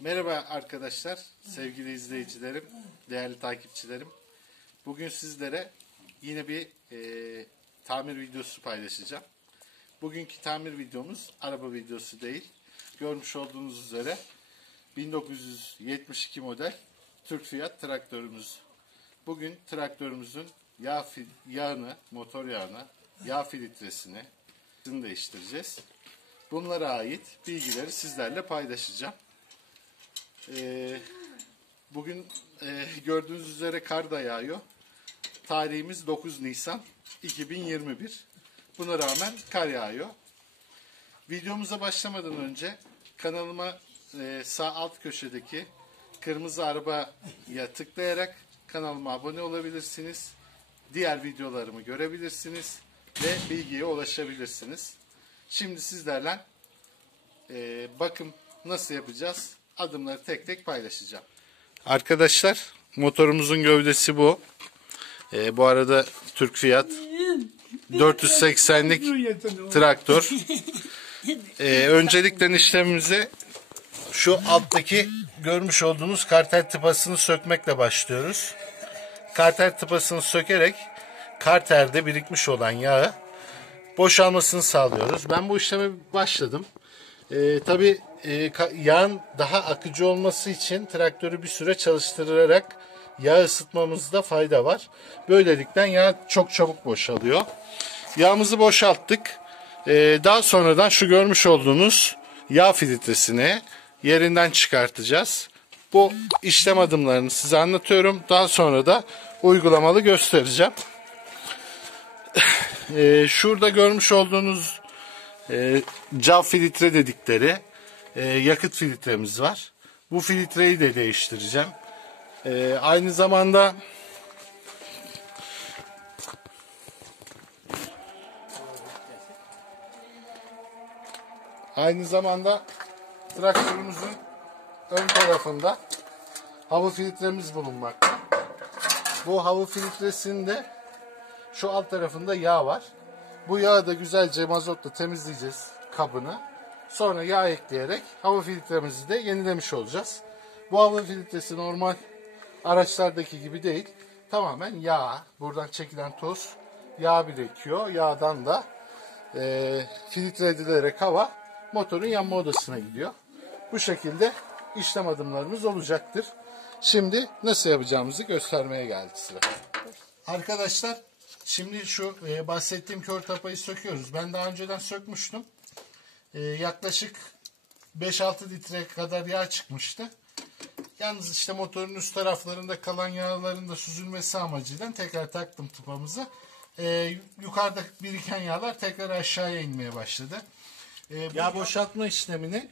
Merhaba arkadaşlar, sevgili izleyicilerim, değerli takipçilerim. Bugün sizlere yine bir tamir videosu paylaşacağım. Bugünkü tamir videomuz araba videosu değil. Görmüş olduğunuz üzere 1972 model Türk Fiat traktörümüz. Bugün traktörümüzün yağını, motor yağını, yağ filtresini değiştireceğiz. Bunlara ait bilgileri sizlerle paylaşacağım. Bugün gördüğünüz üzere kar da yağıyor. Tarihimiz 9 Nisan 2021. Buna rağmen kar yağıyor. Videomuza başlamadan önce kanalıma sağ alt köşedeki kırmızı arabaya tıklayarak kanalıma abone olabilirsiniz. Diğer videolarımı görebilirsiniz ve bilgiye ulaşabilirsiniz. Şimdi sizlerle bakım nasıl yapacağız? Adımları tek tek paylaşacağım. Arkadaşlar, motorumuzun gövdesi bu. Bu arada Türk Fiat 480'lik traktör. Öncelikle işlemimize şu alttaki görmüş olduğunuz karter tıpasını sökmekle başlıyoruz. Karter tıpasını sökerek karterde birikmiş olan yağı boşalmasını sağlıyoruz. Ben bu işleme başladım. Tabii yağın daha akıcı olması için traktörü bir süre çalıştırarak yağ ısıtmamızda fayda var. Böylelikle yağ çok çabuk boşalıyor. Yağımızı boşalttık. Daha sonradan şu görmüş olduğunuz yağ filtresini yerinden çıkartacağız. Bu işlem adımlarını size anlatıyorum. Daha sonra da uygulamalı göstereceğim. Şurada görmüş olduğunuz cav filtre dedikleri yakıt filtremiz var. Bu filtreyi de değiştireceğim. Aynı zamanda traktörümüzün ön tarafında hava filtremiz bulunmakta. Bu hava filtresinde şu alt tarafında yağ var. Bu yağı da güzelce mazotla temizleyeceğiz kabını. Sonra yağ ekleyerek hava filtremizi de yenilemiş olacağız. Bu hava filtresi normal araçlardaki gibi değil. Tamamen yağ. Buradan çekilen toz yağ birikiyor. Yağdan da filtre edilerek hava motorun yanma odasına gidiyor. Bu şekilde işlem adımlarımız olacaktır. Şimdi nasıl yapacağımızı göstermeye geldi sıra. Arkadaşlar, şimdi şu bahsettiğim kör tapayı söküyoruz. Ben daha önceden sökmüştüm. Yaklaşık 5-6 litre kadar yağ çıkmıştı. Yalnız işte motorun üst taraflarında kalan yağların da süzülmesi amacıyla tekrar taktım tıpamızı. Yukarıda biriken yağlar tekrar aşağıya inmeye başladı. Yağ boşaltma işlemini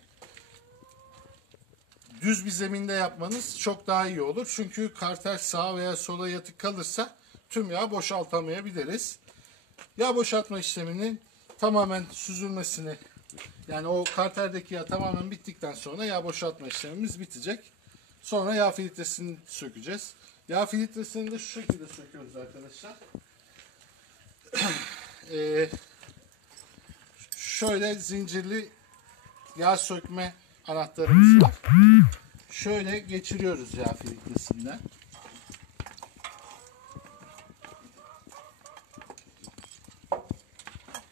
düz bir zeminde yapmanız çok daha iyi olur. Çünkü karter sağa veya sola yatık kalırsa tüm yağı boşaltamayabiliriz. Yağ boşaltma işleminin tamamen süzülmesini, yani o karterdeki yağ tamamen bittikten sonra yağ boşaltma işlemimiz bitecek. Sonra yağ filtresini sökeceğiz. Yağ filtresini de şu şekilde söküyoruz arkadaşlar. Şöyle zincirli yağ sökme anahtarımız var. Şöyle geçiriyoruz yağ filtresinden.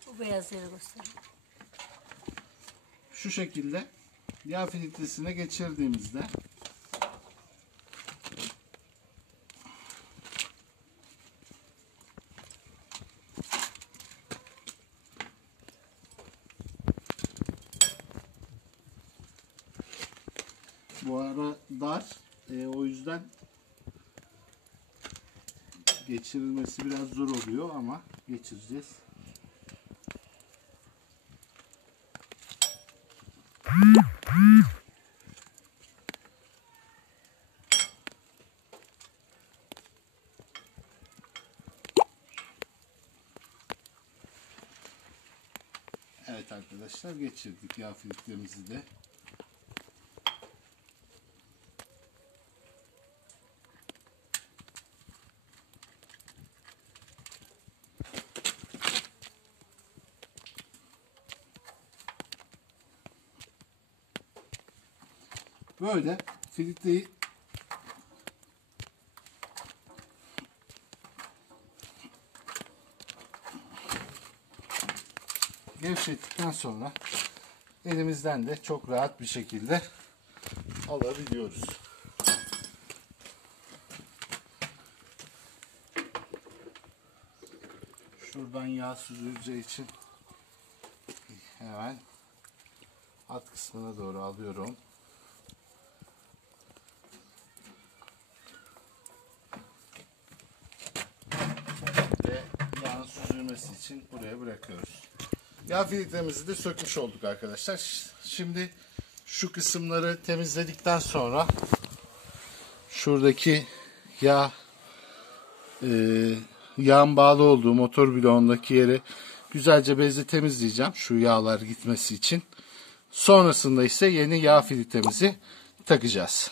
Bu beyaz yeri göstereyim. Şu şekilde yağ filtresine geçirdiğimizde bu ara dar, o yüzden geçirilmesi biraz zor oluyor ama geçireceğiz. Evet arkadaşlar, geçirdik yağ filtremizi de. Böyle filtreyi gevşettikten sonra elimizden de çok rahat bir şekilde alabiliyoruz. Şuradan yağ süzüleceği için hemen alt kısmına doğru alıyorum. Ve yağın süzülmesi için buraya bırakıyoruz. Yağ filtremizi de sökmüş olduk arkadaşlar. Şimdi şu kısımları temizledikten sonra şuradaki yağın bağlı olduğu motor bloğundaki yeri güzelce bezle temizleyeceğim. Şu yağlar gitmesi için. Sonrasında ise yeni yağ filtremizi takacağız.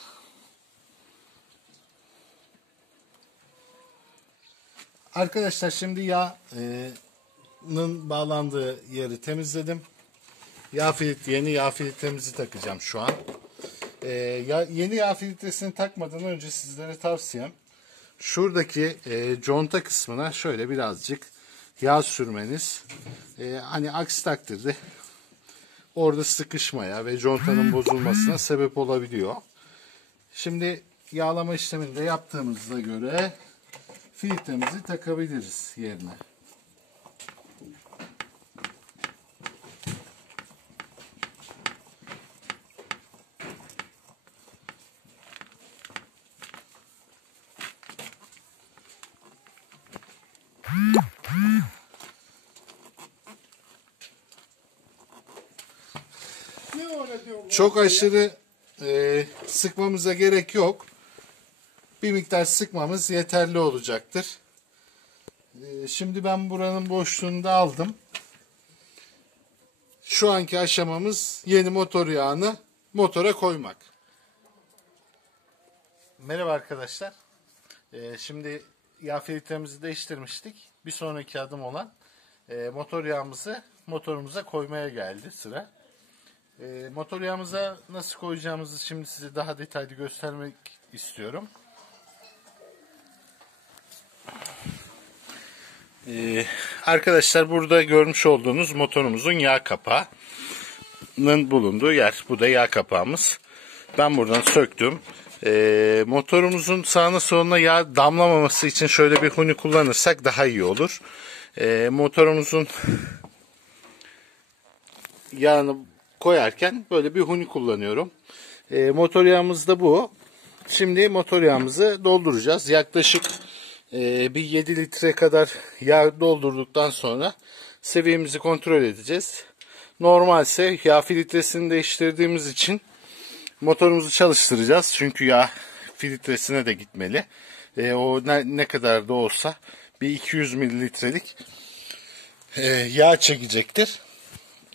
Arkadaşlar şimdi yağın bağlandığı yeri temizledim. Yeni yağ filtremizi takacağım şu an. Yeni yağ filtresini takmadan önce sizlere tavsiyem şuradaki conta kısmına şöyle birazcık yağ sürmeniz. Hani aksi takdirde orada sıkışmaya ve contanın bozulmasına sebep olabiliyor. Şimdi yağlama işlemini de yaptığımıza göre filtremizi takabiliriz yerine. Çok aşırı sıkmamıza gerek yok. Bir miktar sıkmamız yeterli olacaktır. Şimdi ben buranın boşluğunu da aldım. Şu anki aşamamız yeni motor yağını motora koymak. Merhaba arkadaşlar. Şimdi yağ filtremizi değiştirmiştik. Bir sonraki adım olan motor yağımızı motorumuza koymaya geldi sıra. Motor yağımıza nasıl koyacağımızı şimdi size daha detaylı göstermek istiyorum. Arkadaşlar burada görmüş olduğunuz motorumuzun yağ kapağının bulunduğu yer. Bu da yağ kapağımız. Ben buradan söktüm. Motorumuzun sağına soluna yağ damlamaması için şöyle bir huni kullanırsak daha iyi olur. Motorumuzun yağını koyarken böyle bir huni kullanıyorum. Motor yağımız da bu. Şimdi motor yağımızı dolduracağız. Yaklaşık bir 7 litre kadar yağ doldurduktan sonra seviyemizi kontrol edeceğiz. Normalse yağ filtresini değiştirdiğimiz için motorumuzu çalıştıracağız. Çünkü yağ filtresine de gitmeli. O ne kadar da olsa bir 200 mililitrelik yağ çekecektir.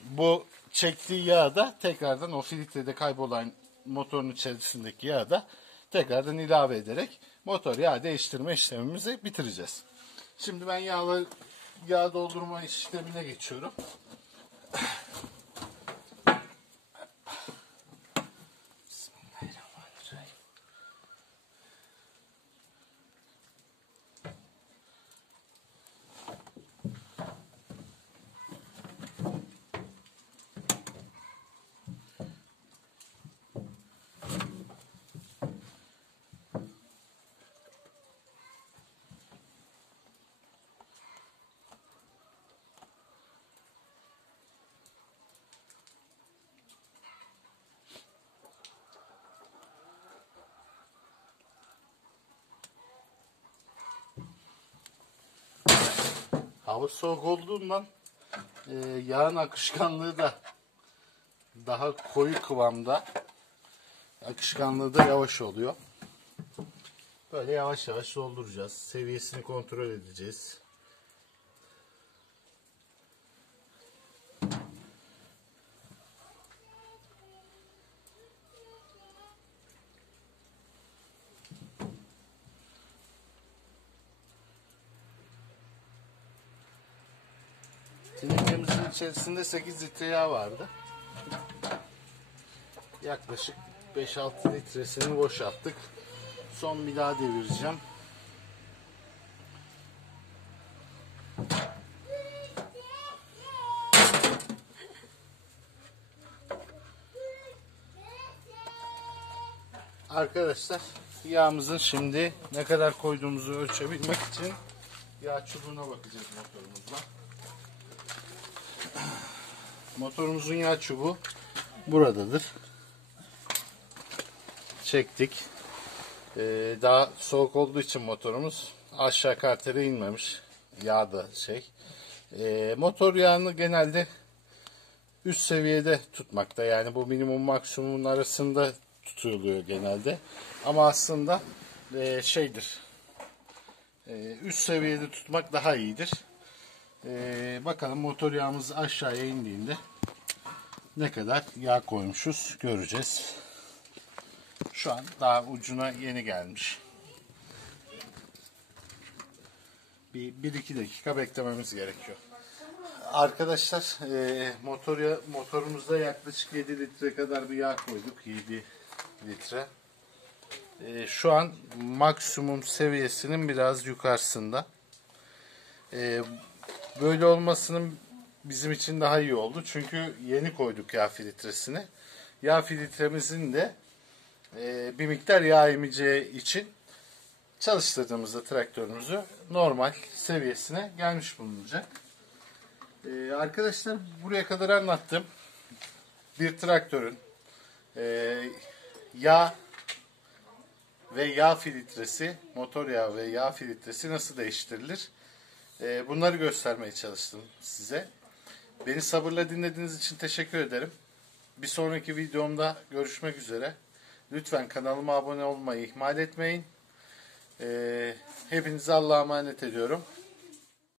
Bu çektiği yağ da tekrardan o filtrede kaybolan motorun içerisindeki yağı da tekrardan ilave ederek motor yağ değiştirme işlemimizi bitireceğiz. Şimdi ben yağ doldurma işlemine geçiyorum. Bismillahirrahmanirrahim. Hava soğuk olduğundan yağın akışkanlığı da daha koyu kıvamda, akışkanlığı da yavaş oluyor. Böyle yavaş yavaş dolduracağız. Seviyesini kontrol edeceğiz. Tenekemizin içerisinde 8 litre yağ vardı. Yaklaşık 5-6 litresini boşalttık. Son bir daha devireceğim. Arkadaşlar, yağımızın şimdi ne kadar koyduğumuzu ölçebilmek için yağ çubuğuna bakacağız motorumuzla. Motorumuzun yağ çubuğu buradadır. Çektik. Daha soğuk olduğu için motorumuz aşağı kartere inmemiş. Yağ da motor yağını genelde üst seviyede tutmakta. Yani bu minimum maksimumun arasında tutuluyor genelde. Ama aslında üst seviyede tutmak daha iyidir. Bakalım motor yağımız aşağıya indiğinde ne kadar yağ koymuşuz göreceğiz. Şu an daha ucuna yeni gelmiş. Bir iki dakika beklememiz gerekiyor. Arkadaşlar, motorumuzda yaklaşık 7 litre kadar bir yağ koyduk. 7 litre. Şu an maksimum seviyesinin biraz yukarısında. Böyle olmasının bizim için daha iyi oldu. Çünkü yeni koyduk yağ filtresini. Yağ filtremizin de bir miktar yağ emeceği için çalıştırdığımızda traktörümüzü normal seviyesine gelmiş bulunacak. Arkadaşlar, buraya kadar anlattım. Bir traktörün yağ ve yağ filtresi, motor yağı ve yağ filtresi nasıl değiştirilir? Bunları göstermeye çalıştım size. Beni sabırla dinlediğiniz için teşekkür ederim. Bir sonraki videomda görüşmek üzere. Lütfen kanalıma abone olmayı ihmal etmeyin. Hepinize Allah'a emanet ediyorum.